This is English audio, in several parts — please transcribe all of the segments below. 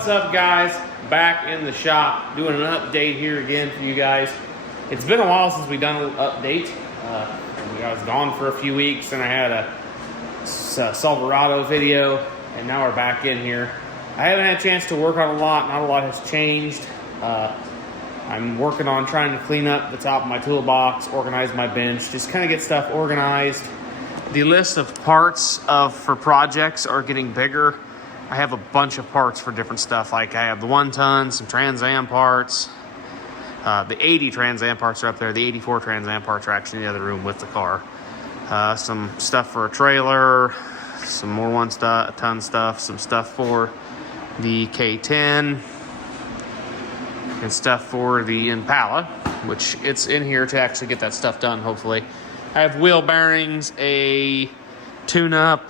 What's up, guys? Back in the shop doing an update here again for you guys. It's been a while since we've done an update. I was gone for a few weeks and I had a Silverado video, and now we're back in here. I haven't had a chance to work on a lot. Not a lot has changed. I'm working on trying to clean up the top of my toolbox, organize my bench, just kind of get stuff organized. The list of parts for projects are getting bigger. I have a bunch of parts for different stuff. Like I have the 1 ton, some Trans Am parts. The 80 Trans Am parts are up there. The 84 Trans Am parts are actually in the other room with the car. Some stuff for a trailer, some more 1 ton stuff, some stuff for the K10, and stuff for the Impala, which it's in here to actually get that stuff done, hopefully. I have wheel bearings, a tune-up,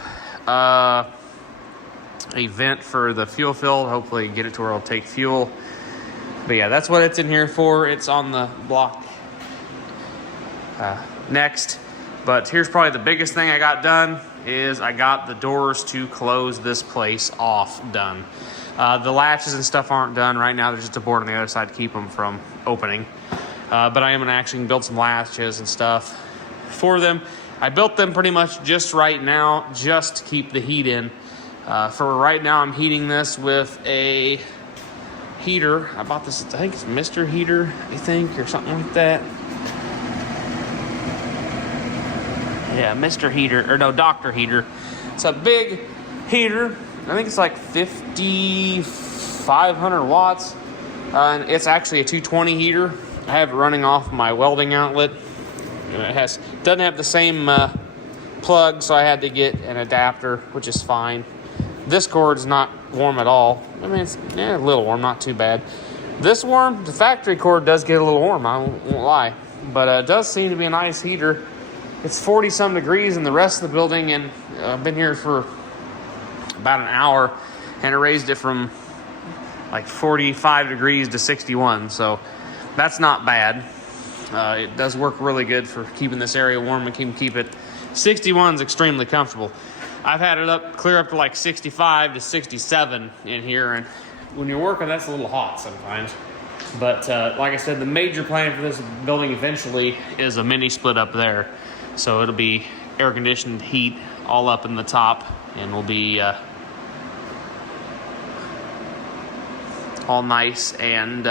a vent for the fuel fill, hopefully get it to where it'll take fuel. But yeah, that's what it's in here for. It's on the block next. But here's probably the biggest thing I got done is I got the doors to close this place off done. The latches and stuff aren't done right now. There's just a board on the other side to keep them from opening. But I am going to actually build some latches and stuff for them. I built them pretty much just right now, just to keep the heat in. For right now, I'm heating this with a heater. I bought this, I think it's Mr. Heater, or something like that. Yeah, Mr. Heater, or no, Dr. Heater. It's a big heater. I think it's like 5,500 watts. And it's actually a 220 heater. I have it running off my welding outlet. And it doesn't have the same plug, so I had to get an adapter, which is fine. This cord's not warm at all. I mean, it's a little warm, not too bad. This warm, the factory cord does get a little warm, I won't lie. But it does seem to be a nice heater. It's 40-some degrees in the rest of the building, and I've been here for about an hour, and it raised it from like 45 degrees to 61, so that's not bad. It does work really good for keeping this area warm and keep it. 61 is extremely comfortable. I've had it clear up to like 65 to 67 in here, and when you're working, that's a little hot sometimes. But like I said, the major plan for this building eventually is a mini split up there. So it'll be air conditioned heat all up in the top, and will be all nice and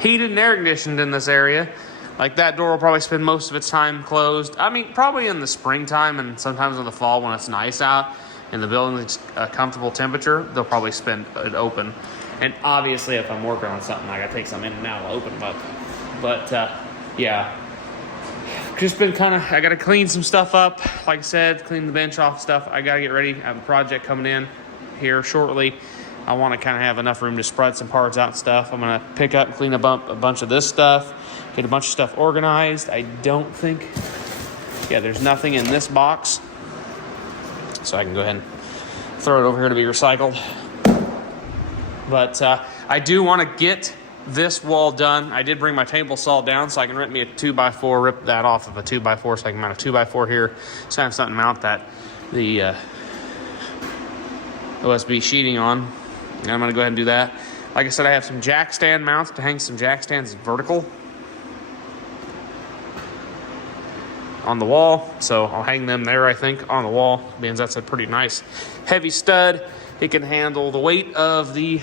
heated and air conditioned in this area. Like that door will probably spend most of its time closed. I mean, probably in the springtime and sometimes in the fall when it's nice out and the building's a comfortable temperature, they'll probably spend it open. And obviously, if I'm working on something, I gotta take some in and out, I'll open them up. But yeah, just been I gotta clean some stuff up. Like I said, clean the bench off stuff. I gotta get ready. I have a project coming in here shortly. I want to kind of have enough room to spread some parts out and stuff. I'm going to pick up and clean up a bunch of this stuff, get a bunch of stuff organized. I don't think, there's nothing in this box. So I can go ahead and throw it over here to be recycled. But I do want to get this wall done. I did bring my table saw down so I can rip me a 2x4, rip that off of a 2x4 so I can mount a 2x4 here. So I have something to mount the OSB sheeting on. And I'm going to go ahead and do that. Like I said, I have some jack stand mounts to hang some jack stands vertical on the wall. So I'll hang them there, I think, on the wall, because that's a pretty nice heavy stud. It can handle the weight of the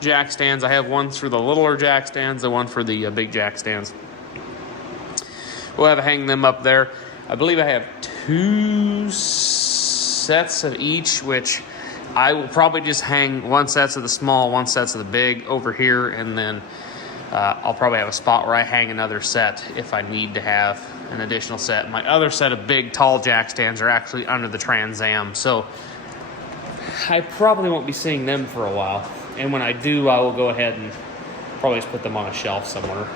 jack stands. I have one for the littler jack stands, the one for the big jack stands. We'll have to hang them up there. I believe I have 2 sets of each, which I will probably just hang 1 set of the small, 1 set of the big over here, and then I'll probably have a spot where I hang another set if I need to have an additional set. My other set of big, tall jack stands are actually under the Trans Am, so I probably won't be seeing them for a while. And when I do, I will go ahead and probably just put them on a shelf somewhere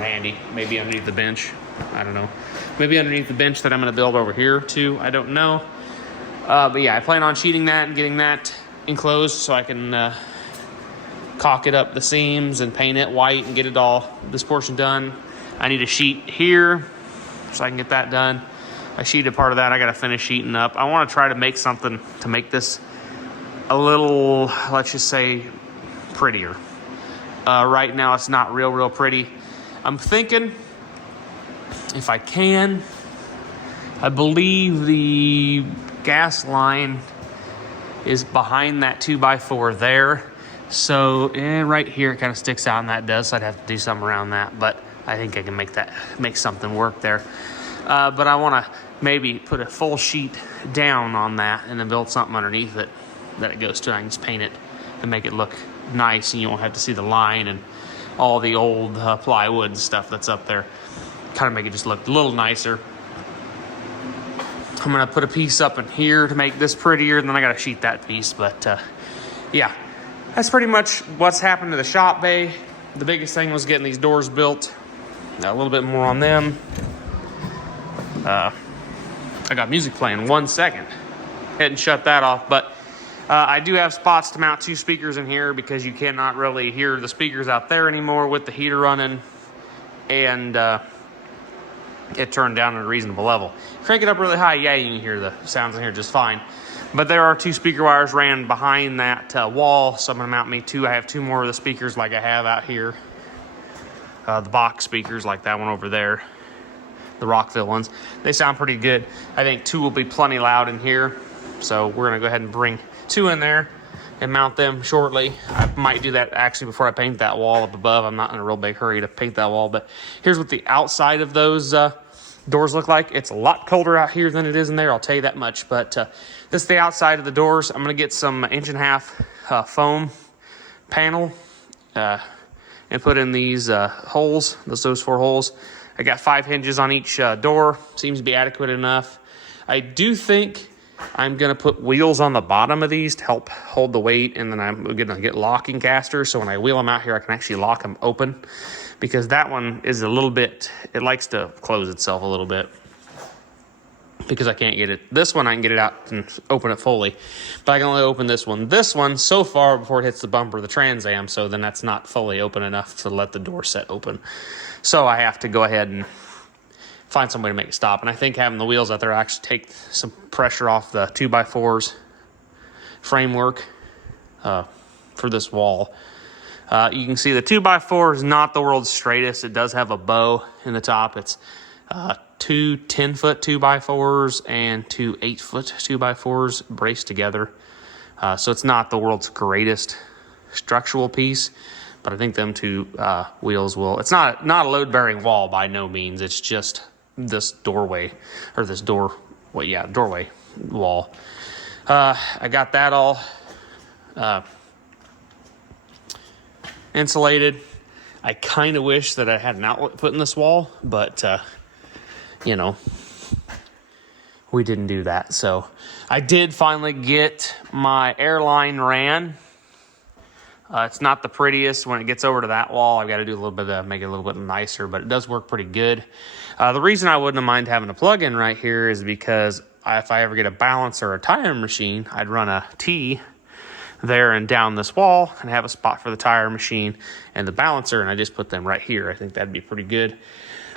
handy, maybe underneath the bench. I don't know. Maybe underneath the bench that I'm going to build over here too. I don't know. But yeah, I plan on sheeting that and getting that enclosed so I can caulk it up the seams and paint it white and get it all, this portion done. I need a sheet here so I can get that done. I sheeted part of that. I got to finish sheeting up. I want to try to make something to make this a little, let's just say, prettier. Right now it's not real pretty. I'm thinking, if I can, I believe the gas line is behind that 2x4 there. So right here it kind of sticks out, and that does, so I'd have to do something around that, but I think I can make something work there. But I want to maybe put a full sheet down on that and then build something underneath it that it goes to. I can just paint it and make it look nice, and you won't have to see the line and all the old plywood and stuff that's up there. Kind of make it just look a little nicer. I'm gonna put a piece up in here to make this prettier, and then I gotta sheet that piece. But yeah, that's pretty much what's happened to the shop bay. The biggest thing was getting these doors built. A little bit more on them. I got music playing 1 second. Hadn't shut that off, but I do have spots to mount 2 speakers in here because you cannot really hear the speakers out there anymore with the heater running, and it turned down at a reasonable level. Crank it up really high, yeah, you can hear the sounds in here just fine. But there are 2 speaker wires ran behind that wall, so I'm gonna mount me 2. I have 2 more of the speakers like I have out here. The box speakers like that one over there, the Rockville ones. They sound pretty good. I think 2 will be plenty loud in here. So we're gonna go ahead and bring 2 in there and mount them shortly. I might do that actually before I paint that wall up above. I'm not in a real big hurry to paint that wall, but here's what the outside of those doors look like. It's a lot colder out here than it is in there, I'll tell you that much. But this is the outside of the doors. I'm gonna get some 1.5" foam panel and put in these holes, those 4 holes. I got 5 hinges on each door. Seems to be adequate enough. I do think I'm gonna put wheels on the bottom of these to help hold the weight, and then I'm gonna get locking casters, so when I wheel them out here, I can actually lock them open, because that one is a little bit, it likes to close itself a little bit, because I can't get it. This one I can get it out and open it fully, but I can only open this one. This one, so far, before it hits the bumper of the Trans Am, so then that's not fully open enough to let the door set open. So I have to go ahead and find some way to make it stop. And I think having the wheels out there actually take some pressure off the 2x4's framework for this wall. You can see the 2x4 is not the world's straightest. It does have a bow in the top. It's 2 10-foot 2x4s and 2 8-foot 2x4s braced together. So it's not the world's greatest structural piece, but I think them 2 wheels will. It's not a load-bearing wall by no means. It's just this doorway, or this door, well, yeah, doorway wall. I got that all insulated. I kind of wish that I had an outlet put in this wall, but you know, we didn't do that. So I did finally get my airline ran. It's not the prettiest. When it gets over to that wall, I've got to do a little bit of make it a little bit nicer, but it does work pretty good. The reason I wouldn't mind having a plug-in right here is because if I ever get a balancer or a tire machine, I'd run a T there and down this wall and have a spot for the tire machine and the balancer, and I just put them right here. I think that'd be pretty good.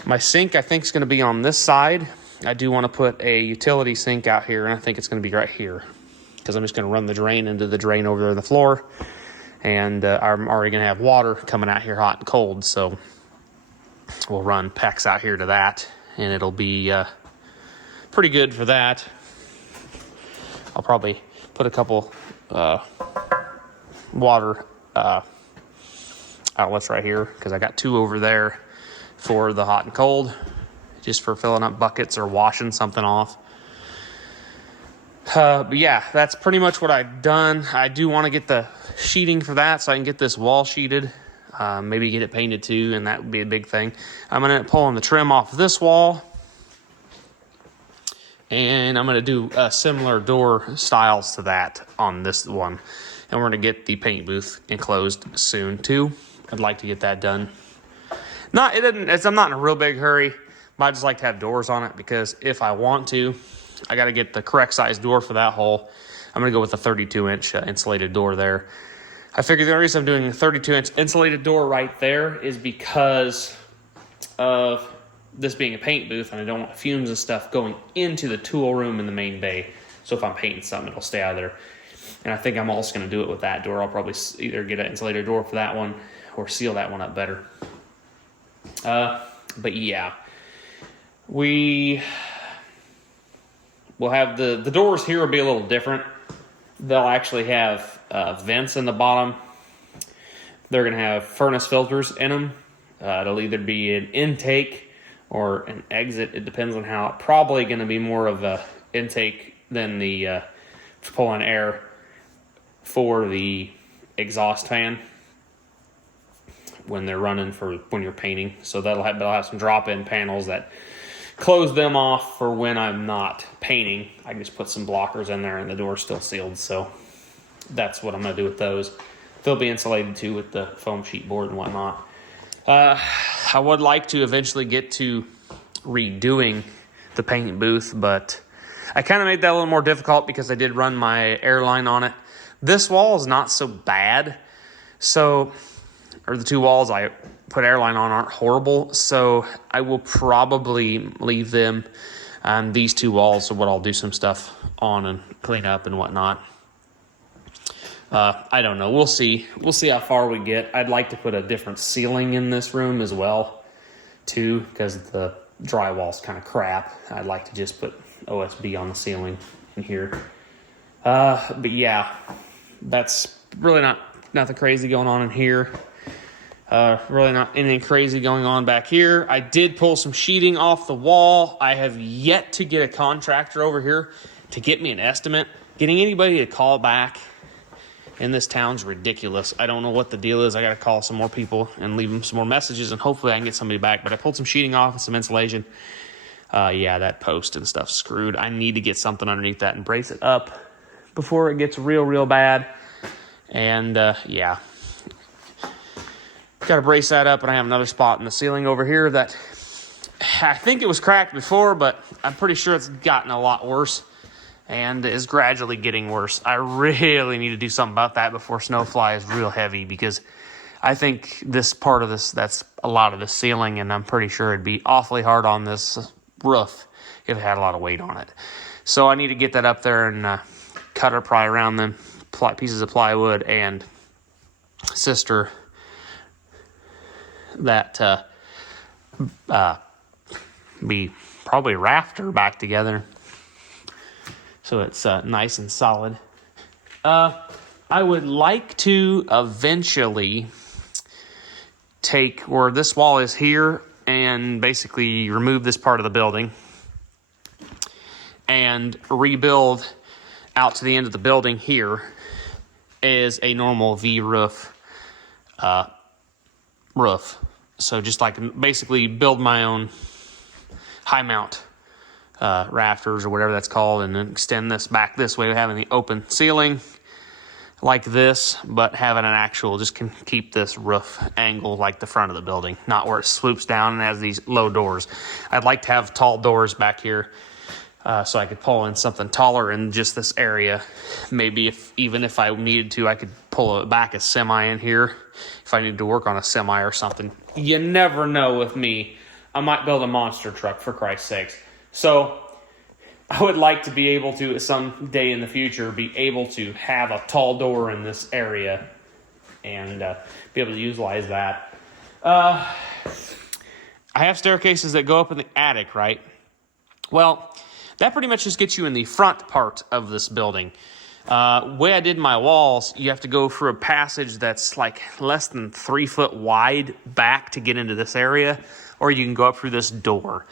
My sink, I think, is going to be on this side. I do want to put a utility sink out here, and I think it's going to be right here, because I'm just going to run the drain into the drain over there on the floor. And I'm already going to have water coming out here hot and cold, so we'll run PEX out here to that, and it'll be pretty good for that. I'll probably put a couple water outlets right here, because I got 2 over there for the hot and cold, just for filling up buckets or washing something off. But yeah, that's pretty much what I've done. I do want to get the sheeting for that, so I can get this wall sheeted, maybe get it painted too, and that would be a big thing. I'm going to pull on the trim off this wall, and I'm going to do similar door styles to that on this one, and we're going to get the paint booth enclosed soon too. I'd like to get that done. I'm not in a real big hurry, but I just like to have doors on it, because if I want to, I got to get the correct size door for that hole. I'm going to go with a 32-inch insulated door there. I figured the only reason I'm doing a 32-inch insulated door right there is because of this being a paint booth, and I don't want fumes and stuff going into the tool room in the main bay. So if I'm painting something, it'll stay out of there. And I think I'm also going to do it with that door. I'll probably either get an insulated door for that one or seal that one up better. But yeah, we'll have the doors here will be a little different. They'll actually have vents in the bottom. They're going to have furnace filters in them. It'll either be an intake or an exit. It depends on how. Probably going to be more of a intake than the pulling air for the exhaust fan when they're running for when you're painting. So they'll have some drop-in panels that close them off for when I'm not painting. I just put some blockers in there and the door's still sealed. So that's what I'm going to do with those. They'll be insulated too with the foam sheet board and whatnot. I would like to eventually get to redoing the paint booth, but I kind of made that a little more difficult because I did run my airline on it. This wall is not so bad. So, or the two walls I put airline on aren't horrible. So I will probably leave them on these two walls. So what I'll do some stuff on and clean up and whatnot. I don't know. We'll see. We'll see how far we get. I'd like to put a different ceiling in this room as well, too, because the drywall's kind of crap. I'd like to just put OSB on the ceiling in here. But yeah, that's really nothing crazy going on in here. Really not anything crazy going on back here. I did pull some sheeting off the wall. I have yet to get a contractor over here to get me an estimate. Getting anybody to call back in this town's ridiculous. I don't know what the deal is. I got to call some more people and leave them some more messages, and hopefully I can get somebody back. But I pulled some sheeting off and some insulation. Yeah, that post and stuff's screwed. I need to get something underneath that and brace it up before it gets real bad. And yeah, got to brace that up. And I have another spot in the ceiling over here that I think it was cracked before, but I'm pretty sure it's gotten a lot worse and is gradually getting worse. I really need to do something about that before snow flies real heavy, because I think this part of this, that's a lot of the ceiling, and I'm pretty sure it'd be awfully hard on this roof if it had a lot of weight on it. So I need to get that up there and cut or pry around them pieces of plywood and sister that be probably rafter back together so it's nice and solid. I would like to eventually take where this wall is here and basically remove this part of the building and rebuild out to the end of the building here is a normal V roof. So just like basically build my own high mount rafters or whatever that's called, and then extend this back this way, having the open ceiling like this, but having an actual, just can keep this roof angle like the front of the building, not where it swoops down and has these low doors. I'd like to have tall doors back here so I could pull in something taller in just this area. Maybe even if I needed to, I could pull back a semi in here if I needed to work on a semi or something. You never know with me. I might build a monster truck, for Christ's sakes. So I would like to be able to, some day in the future, be able to have a tall door in this area and be able to utilize that. I have staircases that go up in the attic, right? Well, that pretty much just gets you in the front part of this building. Way I did my walls, you have to go through a passage that's like less than 3 foot wide back to get into this area, or you can go up through this door.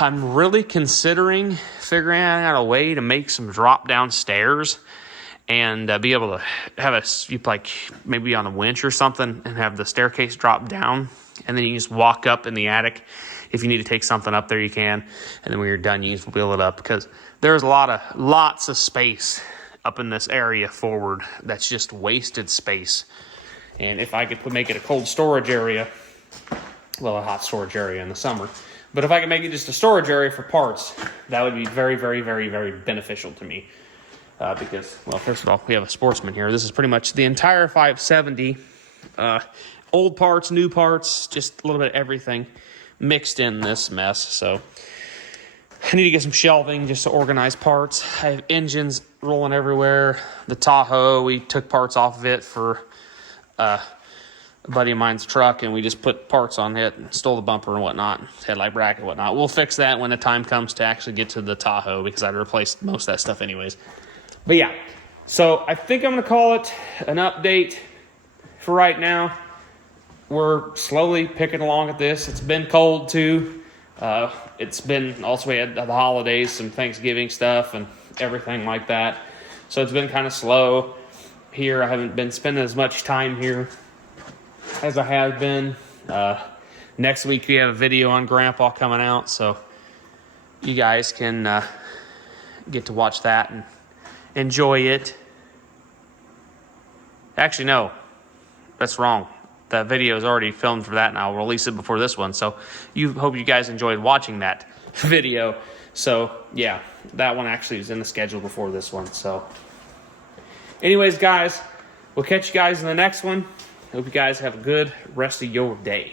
I'm really considering figuring out a way to make some drop down stairs and be able to have like maybe on a winch or something and have the staircase drop down, and then you can just walk up in the attic. If you need to take something up there, you can, and then when you're done, you just wheel it up, because there's lots of space up in this area forward that's just wasted space. And if I could make it a cold storage area, well, a hot storage area in the summer, but if I could make it just a storage area for parts, that would be very beneficial to me. Because, well, first of all, we have a Sportsman here. This is pretty much the entire 570. Old parts, new parts, just a little bit of everything mixed in this mess. So I need to get some shelving just to organize parts. I have engines rolling everywhere. The Tahoe, we took parts off of it for a buddy of mine's truck, and we just put parts on it and stole the bumper and whatnot, headlight bracket and whatnot. We'll fix that when the time comes to actually get to the Tahoe, because I'd replaced most of that stuff anyways. But yeah, so I think I'm going to call it an update for right now. We're slowly picking along at this. It's been cold too. It's been also, we had the holidays, some Thanksgiving stuff and everything like that. So it's been kind of slow here. I haven't been spending as much time here as I have been. Next week we have a video on Grandpa coming out, so you guys can get to watch that and enjoy it. Actually, no, that's wrong. The video is already filmed for that, and I'll release it before this one. So hope you guys enjoyed watching that video. So yeah, that one actually was in the schedule before this one. So anyways, guys, we'll catch you guys in the next one. Hope you guys have a good rest of your day.